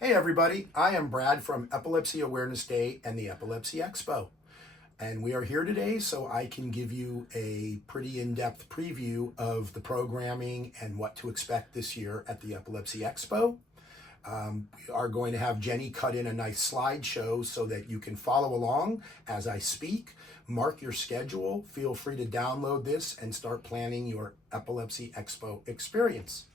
Hey everybody, I am Brad from Epilepsy Awareness Day and the Epilepsy Expo. And we are here today so I can give you a pretty in-depth preview of the programming and what to expect this year at the Epilepsy Expo. We are going to have Jenny cut in a nice slideshow so that you can follow along as I speak. Mark your schedule. Feel free to download this and start planning your Epilepsy Expo experience.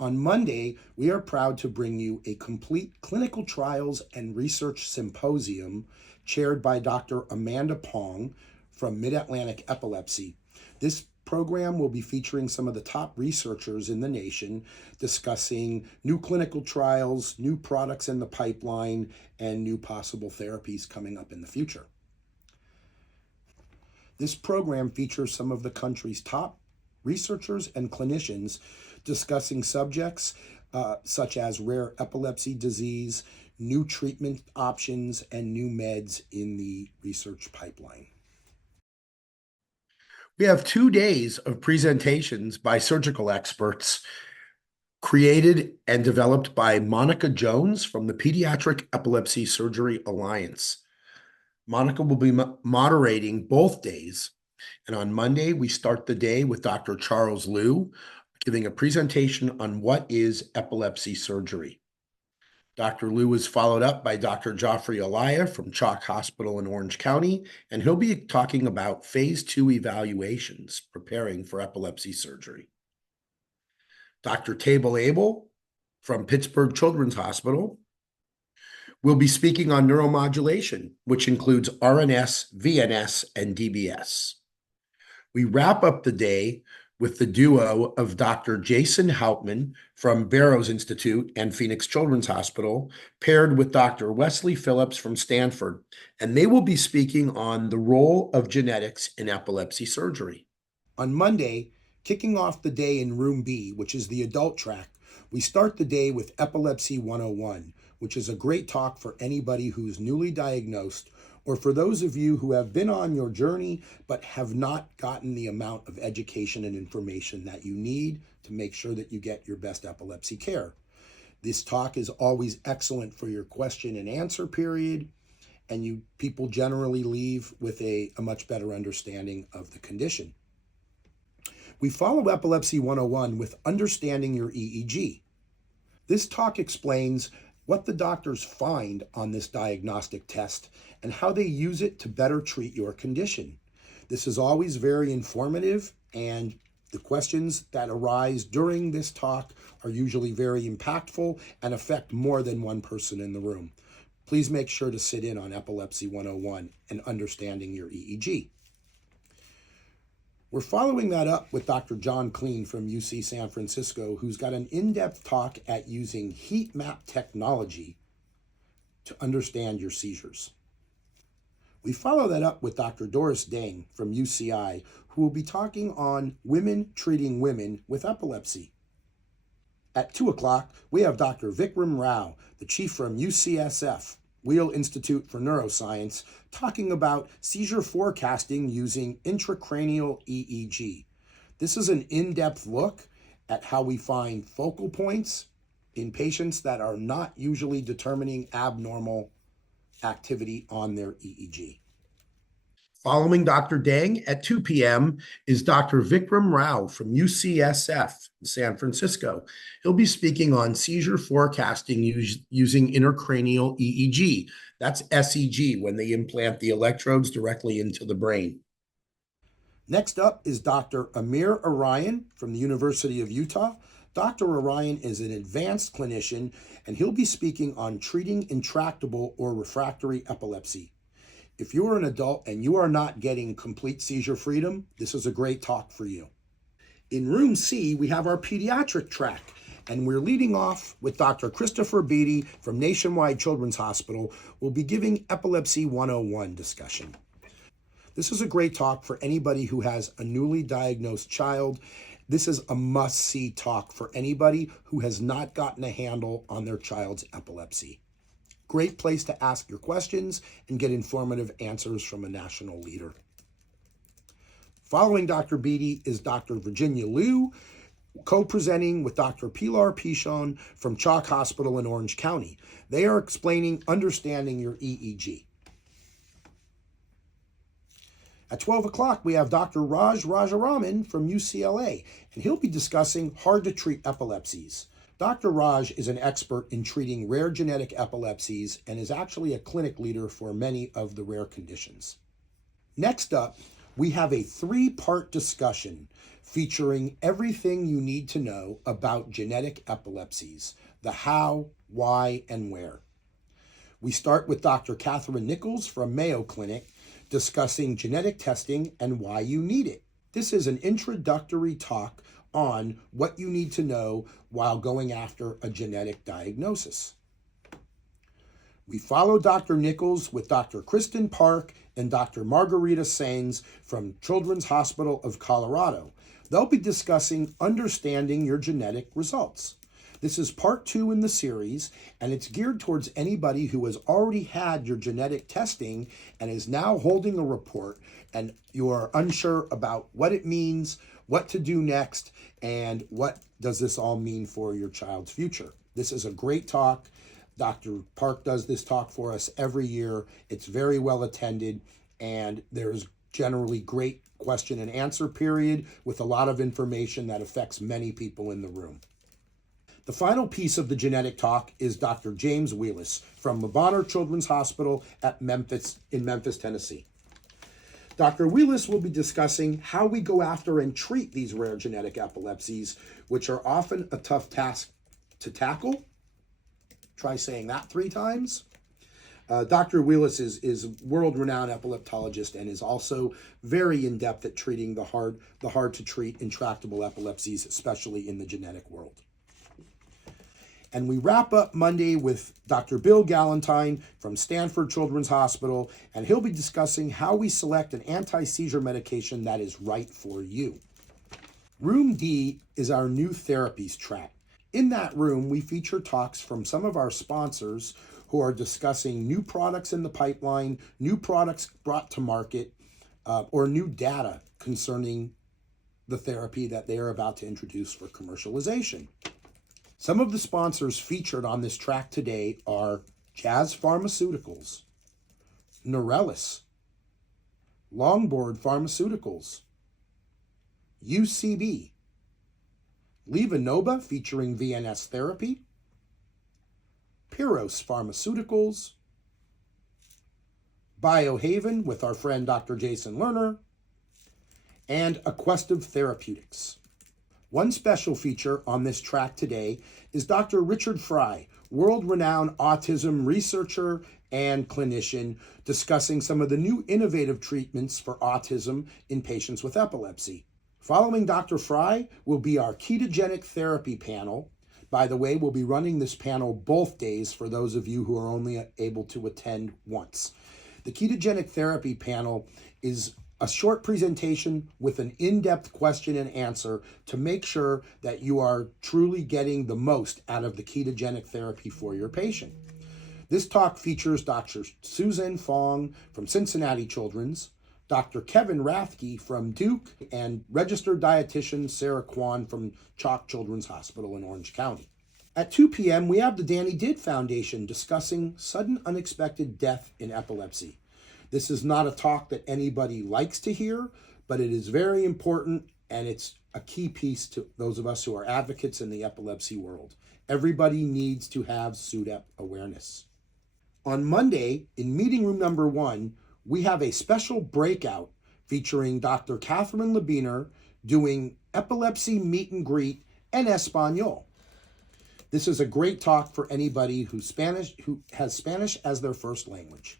On Monday, we are proud to bring you a complete clinical trials and research symposium chaired by Dr. Amanda Pong from Mid-Atlantic Epilepsy. This program will be featuring some of the top researchers in the nation discussing new clinical trials, new products in the pipeline, and new possible therapies coming up in the future. This program features some of the country's top researchers and clinicians discussing subjects such as rare epilepsy disease, new treatment options, and new meds in the research pipeline. We have 2 days of presentations by surgical experts created and developed by Monica Jones from the Pediatric Epilepsy Surgery Alliance. Monica will be moderating both days. And on Monday, we start the day with Dr. Charles Liu giving a presentation on what is epilepsy surgery. Dr. Liu is followed up by Dr. Joffrey Alaya from Chalk Hospital in Orange County, and he'll be talking about phase 2 evaluations preparing for epilepsy surgery. Dr. Table Abel from Pittsburgh Children's Hospital will be speaking on neuromodulation, which includes RNS, VNS, and DBS. We wrap up the day with the duo of Dr. Jason Hauptman from Barrows Institute and Phoenix Children's Hospital, paired with Dr. Wesley Phillips from Stanford, and they will be speaking on the role of genetics in epilepsy surgery. On Monday, kicking off the day in Room B, which is the adult track, we start the day with Epilepsy 101, which is a great talk for anybody who's newly diagnosed or for those of you who have been on your journey but have not gotten the amount of education and information that you need to make sure that you get your best epilepsy care. This talk is always excellent for your question and answer period, and people generally leave with a much better understanding of the condition. We follow Epilepsy 101 with Understanding Your EEG. This talk explains what the doctors find on this diagnostic test and how they use it to better treat your condition. This is always very informative, and the questions that arise during this talk are usually very impactful and affect more than one person in the room. Please make sure to sit in on Epilepsy 101 and Understanding Your EEG. We're following that up with Dr. John Clean from UC San Francisco, who's got an in-depth talk at using heat map technology to understand your seizures. We follow that up with Dr. Doris Dang from UCI, who will be talking on women treating women with epilepsy. At 2 o'clock, we have Dr. Vikram Rao, the chief from UCSF, Wheel Institute for Neuroscience, talking about seizure forecasting using intracranial EEG. This is an in-depth look at how we find focal points in patients that are not usually determining abnormal activity on their EEG. Following Dr. Dang at 2 p.m. is Dr. Vikram Rao from UCSF in San Francisco. He'll be speaking on seizure forecasting using intracranial EEG. That's SEG, when they implant the electrodes directly into the brain. Next up is Dr. Amir Orion from the University of Utah. Dr. Orion is an advanced clinician, and he'll be speaking on treating intractable or refractory epilepsy. If you are an adult and you are not getting complete seizure freedom, this is a great talk for you. In Room C, we have our pediatric track, and we're leading off with Dr. Christopher Beatty from Nationwide Children's Hospital, who will be giving Epilepsy 101 discussion. This is a great talk for anybody who has a newly diagnosed child. This is a must-see talk for anybody who has not gotten a handle on their child's epilepsy. Great place to ask your questions and get informative answers from a national leader. Following Dr. Beatty is Dr. Virginia Liu co-presenting with Dr. Pilar Pichon from Chalk Hospital in Orange County. They are explaining understanding your EEG. At 12 o'clock, we have Dr. Raj Rajaraman from UCLA, and he'll be discussing hard-to-treat epilepsies. Dr. Raj is an expert in treating rare genetic epilepsies and is actually a clinic leader for many of the rare conditions. Next up, we have a 3-part discussion featuring everything you need to know about genetic epilepsies, the how, why, and where. We start with Dr. Catherine Nichols from Mayo Clinic discussing genetic testing and why you need it. This is an introductory talk on what you need to know while going after a genetic diagnosis. We follow Dr. Nichols with Dr. Kristen Park and Dr. Margarita Sains from Children's Hospital of Colorado. They'll be discussing understanding your genetic results. This is part 2 in the series, and it's geared towards anybody who has already had your genetic testing and is now holding a report, and you are unsure about what it means, what to do next, and what does this all mean for your child's future. This is a great talk. Dr. Park does this talk for us every year. It's very well attended, and there's generally great question and answer period with a lot of information that affects many people in the room. The final piece of the genetic talk is Dr. James Wheelis from Le Bonheur Children's Hospital in Memphis, Tennessee. Dr. Wheelis will be discussing how we go after and treat these rare genetic epilepsies, which are often a tough task to tackle. Try saying that 3 times. Dr. Wheelis is a world-renowned epileptologist and is also very in-depth at treating the hard-to-treat intractable epilepsies, especially in the genetic world. And we wrap up Monday with Dr. Bill Galantine from Stanford Children's Hospital, and he'll be discussing how we select an anti-seizure medication that is right for you. Room D is our new therapies track. In that room, we feature talks from some of our sponsors who are discussing new products in the pipeline, new products brought to market, or new data concerning the therapy that they are about to introduce for commercialization. Some of the sponsors featured on this track today are Jazz Pharmaceuticals, Neurelis, Longboard Pharmaceuticals, UCB, Levonoba featuring VNS therapy, Pyros Pharmaceuticals, Biohaven with our friend Dr. Jason Lerner, and Aquestive Therapeutics. One special feature on this track today is Dr. Richard Fry, world-renowned autism researcher and clinician, discussing some of the new innovative treatments for autism in patients with epilepsy. Following Dr. Fry will be our ketogenic therapy panel. By the way, we'll be running this panel both days for those of you who are only able to attend once. The ketogenic therapy panel is a short presentation with an in-depth question and answer to make sure that you are truly getting the most out of the ketogenic therapy for your patient. This talk features Dr. Suzanne Fong from Cincinnati Children's, Dr. Kevin Rathke from Duke, and registered dietitian Sarah Kwan from Chalk Children's Hospital in Orange County. At 2 p.m., we have the Danny Didd Foundation discussing sudden unexpected death in epilepsy. This is not a talk that anybody likes to hear, but it is very important, and it's a key piece to those of us who are advocates in the epilepsy world. Everybody needs to have SUDEP awareness. On Monday, in meeting room number 1, we have a special breakout featuring Dr. Catherine Labiner doing epilepsy meet and greet en Espanol. This is a great talk for anybody who has Spanish as their first language.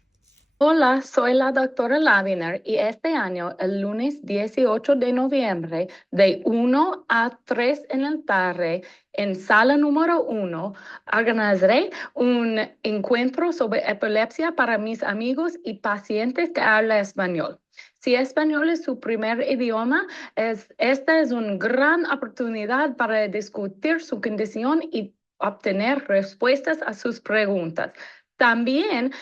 Hola, soy la doctora Laviner y este año, el lunes 18 de noviembre, de 1 a 3 en la tarde, en sala número 1, organizaré un encuentro sobre epilepsia para mis amigos y pacientes que hablan español. Si español es su primer idioma, esta es una gran oportunidad para discutir su condición y obtener respuestas a sus preguntas. También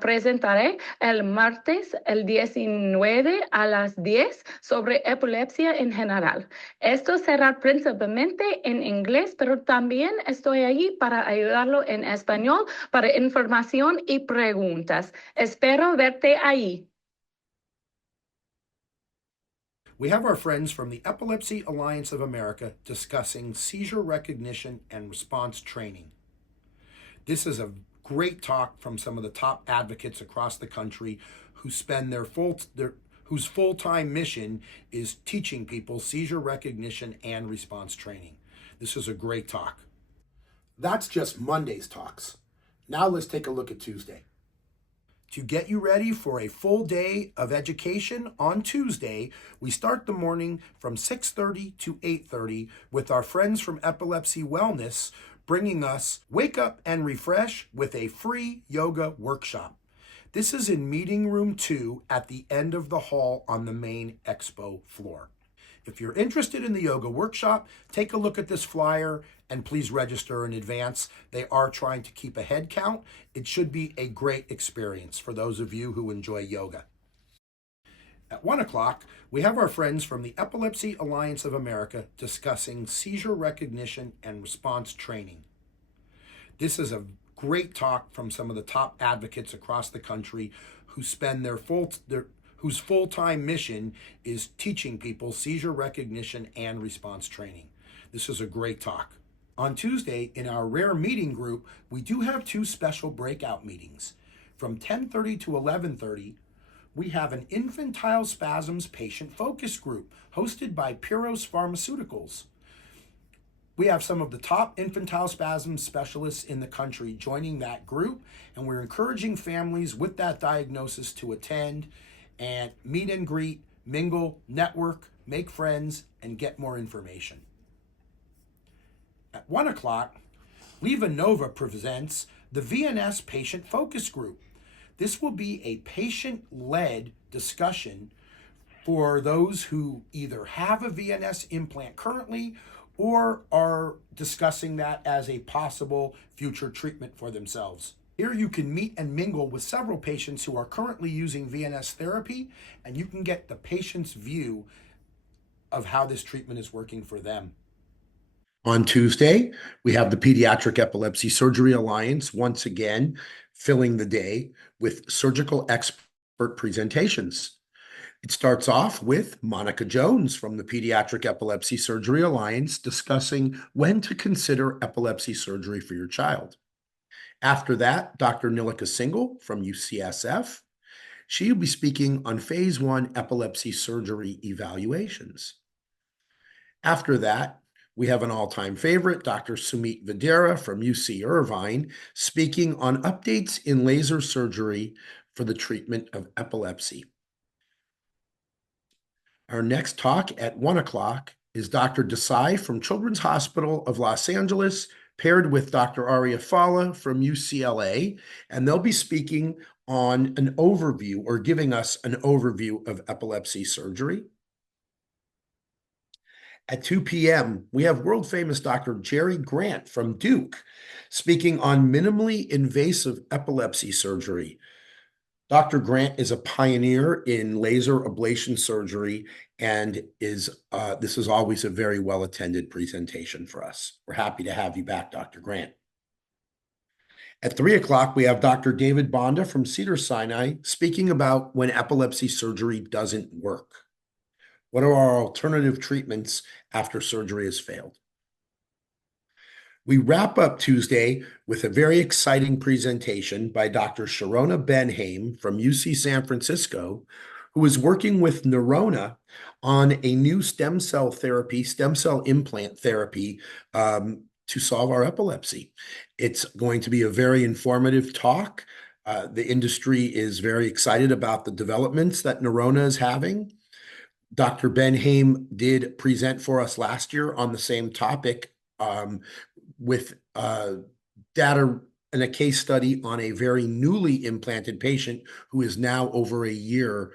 presentaré el martes, el 19 a las 10 sobre epilepsia en general. Esto será principalmente en inglés, pero también estoy allí para ayudarlo en español para información y preguntas. Espero verte ahí. We have our friends from the Epilepsy Alliance of America discussing seizure recognition and response training. This is a great talk from some of the top advocates across the country who spend whose full-time mission is teaching people seizure recognition and response training. This is a great talk. That's just Monday's talks. Now let's take a look at Tuesday. To get you ready for a full day of education on Tuesday, we start the morning from 6:30 to 8:30 with our friends from Epilepsy Wellness bringing us Wake Up and Refresh with a free yoga workshop. This is in meeting room 2 at the end of the hall on the main Expo floor. If you're interested in the yoga workshop, take a look at this flyer and please register in advance. They are trying to keep a head count. It should be a great experience for those of you who enjoy yoga. At 1 o'clock, we have our friends from the Epilepsy Alliance of America discussing seizure recognition and response training. This is a great talk from some of the top advocates across the country who spend whose full-time mission is teaching people seizure recognition and response training. This is a great talk. On Tuesday, in our rare meeting group, we do have 2 special breakout meetings. From 10:30 to 11:30, we have an infantile spasms patient focus group hosted by Pyros Pharmaceuticals. We have some of the top infantile spasm specialists in the country joining that group, and we're encouraging families with that diagnosis to attend and meet and greet, mingle, network, make friends, and get more information. At 1 o'clock, LivaNova presents the VNS Patient Focus Group. This will be a patient-led discussion for those who either have a VNS implant currently or are discussing that as a possible future treatment for themselves. Here you can meet and mingle with several patients who are currently using VNS therapy, and you can get the patient's view of how this treatment is working for them. On Tuesday, we have the Pediatric Epilepsy Surgery Alliance once again filling the day with surgical expert presentations. It starts off with Monica Jones from the Pediatric Epilepsy Surgery Alliance discussing when to consider epilepsy surgery for your child. After that, Dr. Nilika Singhal from UCSF. She'll be speaking on phase 1 epilepsy surgery evaluations. After that, we have an all-time favorite, Dr. Sumit Videra from UC Irvine, speaking on updates in laser surgery for the treatment of epilepsy. Our next talk at 1 o'clock is Dr. Desai from Children's Hospital of Los Angeles, paired with Dr. Arya Fala from UCLA, and they'll be speaking on an overview or giving us an overview of epilepsy surgery. At 2 p.m., we have world-famous Dr. Jerry Grant from Duke speaking on minimally invasive epilepsy surgery. Dr. Grant is a pioneer in laser ablation surgery and this is always a very well-attended presentation for us. We're happy to have you back, Dr. Grant. At 3 o'clock, we have Dr. David Bonda from Cedars-Sinai speaking about when epilepsy surgery doesn't work. What are our alternative treatments after surgery has failed? We wrap up Tuesday with a very exciting presentation by Dr. Sharona Benhaim from UC San Francisco, who is working with Neurona on a new stem cell implant therapy to solve our epilepsy. It's going to be a very informative talk. The industry is very excited about the developments that Neurona is having. Dr. Benhaim did present for us last year on the same topic with data and a case study on a very newly implanted patient who is now over a year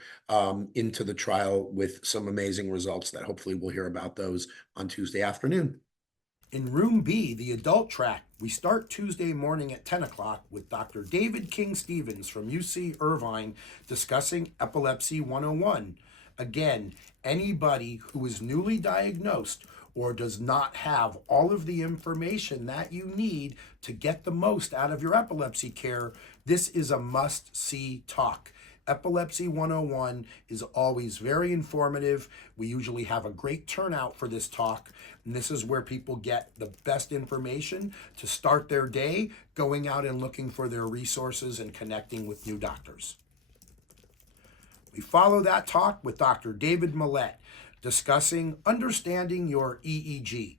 into the trial with some amazing results that hopefully we'll hear about those on Tuesday afternoon. In room B, the adult track, we start Tuesday morning at 10 o'clock with Dr. David King Stevens from UC Irvine discussing Epilepsy 101. Again, anybody who is newly diagnosed or does not have all of the information that you need to get the most out of your epilepsy care, this is a must see talk. Epilepsy 101 is always very informative. We usually have a great turnout for this talk, and this is where people get the best information to start their day, going out and looking for their resources and connecting with new doctors. We follow that talk with Dr. David Millett discussing understanding your EEG.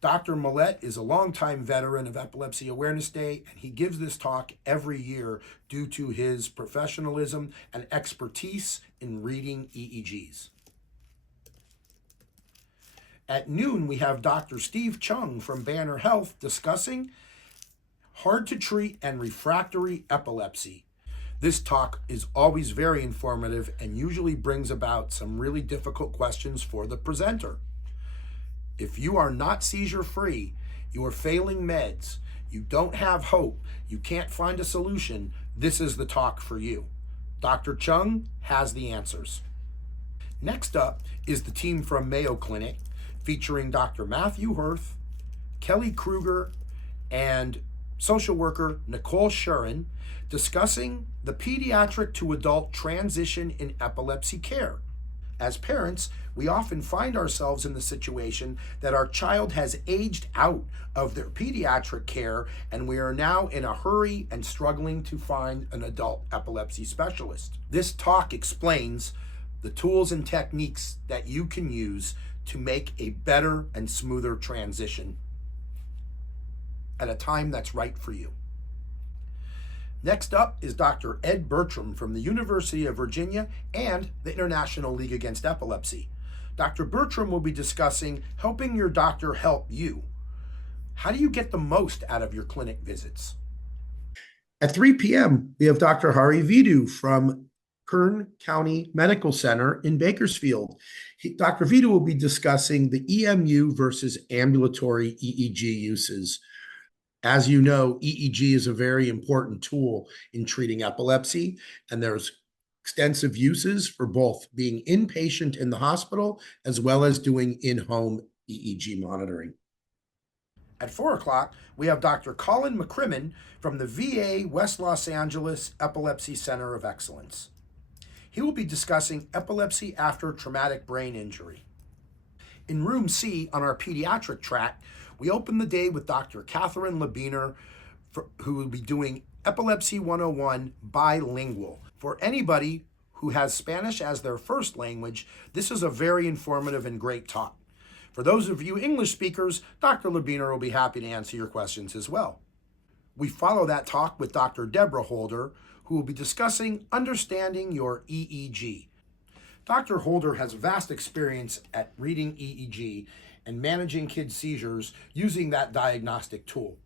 Dr. Millett is a longtime veteran of Epilepsy Awareness Day, and he gives this talk every year due to his professionalism and expertise in reading EEGs. At noon, we have Dr. Steve Chung from Banner Health discussing hard to treat and refractory epilepsy. This talk is always very informative and usually brings about some really difficult questions for the presenter. If you are not seizure free, you are failing meds, you don't have hope, you can't find a solution, this is the talk for you. Dr. Chung has the answers. Next up is the team from Mayo Clinic, featuring Dr. Matthew Hirth, Kelly Kruger, and social worker Nicole Shurin, discussing the pediatric to adult transition in epilepsy care. As parents, we often find ourselves in the situation that our child has aged out of their pediatric care and we are now in a hurry and struggling to find an adult epilepsy specialist. This talk explains the tools and techniques that you can use to make a better and smoother transition at a time that's right for you. Next up is Dr. Ed Bertram from the University of Virginia and the International League Against Epilepsy. Dr. Bertram will be discussing helping your doctor help you. How do you get the most out of your clinic visits? At 3 p.m., we have Dr. Hari Vidu from Kern County Medical Center in Bakersfield. Dr. Vidu will be discussing the EMU versus ambulatory EEG uses. As you know, EEG is a very important tool in treating epilepsy, and there's extensive uses for both being inpatient in the hospital as well as doing in-home EEG monitoring. At 4 o'clock, we have Dr. Colin McCrimmon from the VA West Los Angeles Epilepsy Center of Excellence. He will be discussing epilepsy after traumatic brain injury. In room C on our pediatric track, we open the day with Dr. Catherine Labiner, who will be doing Epilepsy 101 bilingual. For anybody who has Spanish as their first language, this is a very informative and great talk. For those of you English speakers, Dr. Labiner will be happy to answer your questions as well. We follow that talk with Dr. Deborah Holder, who will be discussing understanding your EEG. Dr. Holder has vast experience at reading EEG and managing kids' seizures using that diagnostic tool.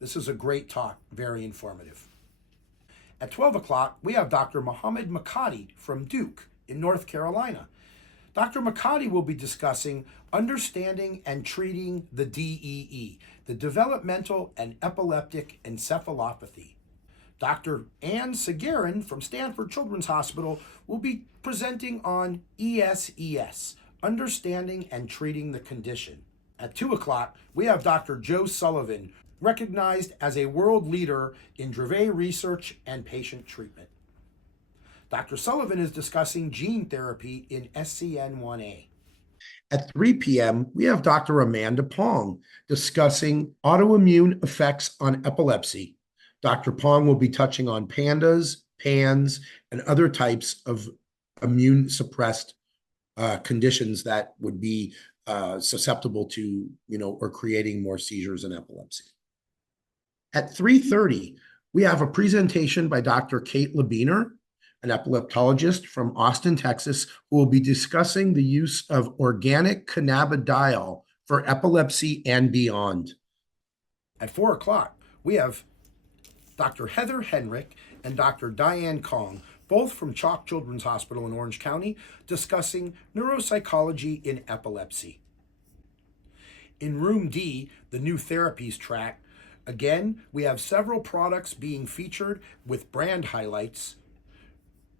This is a great talk, very informative. At 12 o'clock, we have Dr. Mohammed Makati from Duke in North Carolina. Dr. Makati will be discussing understanding and treating the DEE, the developmental and epileptic encephalopathy. Dr. Ann Sagarin from Stanford Children's Hospital will be presenting on ESES, understanding and treating the condition. At 2 o'clock, we have Dr. Joe Sullivan, recognized as a world leader in Dravet research and patient treatment. Dr. Sullivan is discussing gene therapy in SCN1A. At 3 p.m., we have Dr. Amanda Pong discussing autoimmune effects on epilepsy. Dr. Pong will be touching on PANDAS, PANS, and other types of immune suppressed conditions that would be susceptible to, or creating more seizures in epilepsy. At 3:30, we have a presentation by Dr. Kate Labiner, an epileptologist from Austin, Texas, who will be discussing the use of organic cannabidiol for epilepsy and beyond. At 4 o'clock, we have Dr. Heather Henrick and Dr. Diane Kong, both from Chalk Children's Hospital in Orange County, discussing neuropsychology in epilepsy. In Room D, the new therapies track, again, we have several products being featured with brand highlights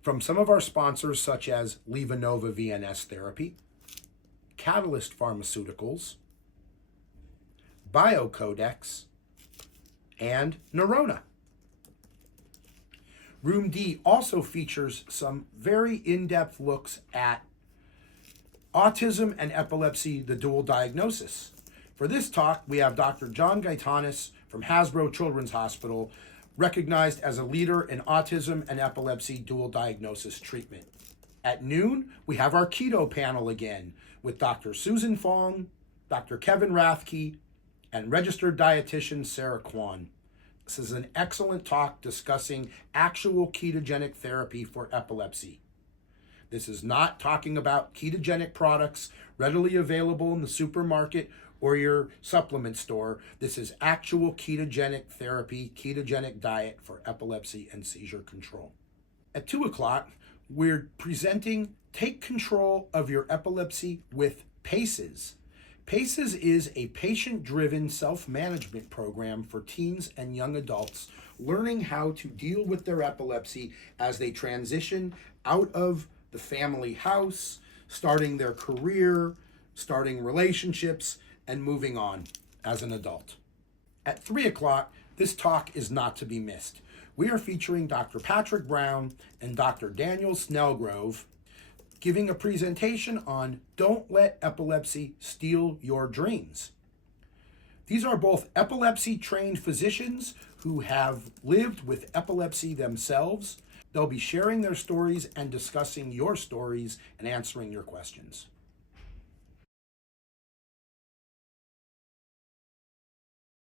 from some of our sponsors, such as LivaNova VNS Therapy, Catalyst Pharmaceuticals, Biocodex, and Neurona. Room D also features some very in-depth looks at autism and epilepsy, the dual diagnosis. For this talk, we have Dr. John Gaetanis from Hasbro Children's Hospital, recognized as a leader in autism and epilepsy dual diagnosis treatment. At noon, we have our keto panel again with Dr. Susan Fong, Dr. Kevin Rathke, and registered dietitian Sarah Kwan. This is an excellent talk discussing actual ketogenic therapy for epilepsy. This is not talking about ketogenic products readily available in the supermarket or your supplement store. This is actual ketogenic therapy, ketogenic diet for epilepsy and seizure control. At 2 o'clock, we're presenting Take Control of Your Epilepsy with PACES. PACES is a patient-driven self-management program for teens and young adults learning how to deal with their epilepsy as they transition out of the family house, starting their career, starting relationships, and moving on as an adult. At 3 o'clock, this talk is not to be missed. We are featuring Dr. Patrick Brown and Dr. Daniel Snellgrove giving a presentation on Don't Let Epilepsy Steal Your Dreams. These are both epilepsy-trained physicians who have lived with epilepsy themselves. They'll be sharing their stories and discussing your stories and answering your questions.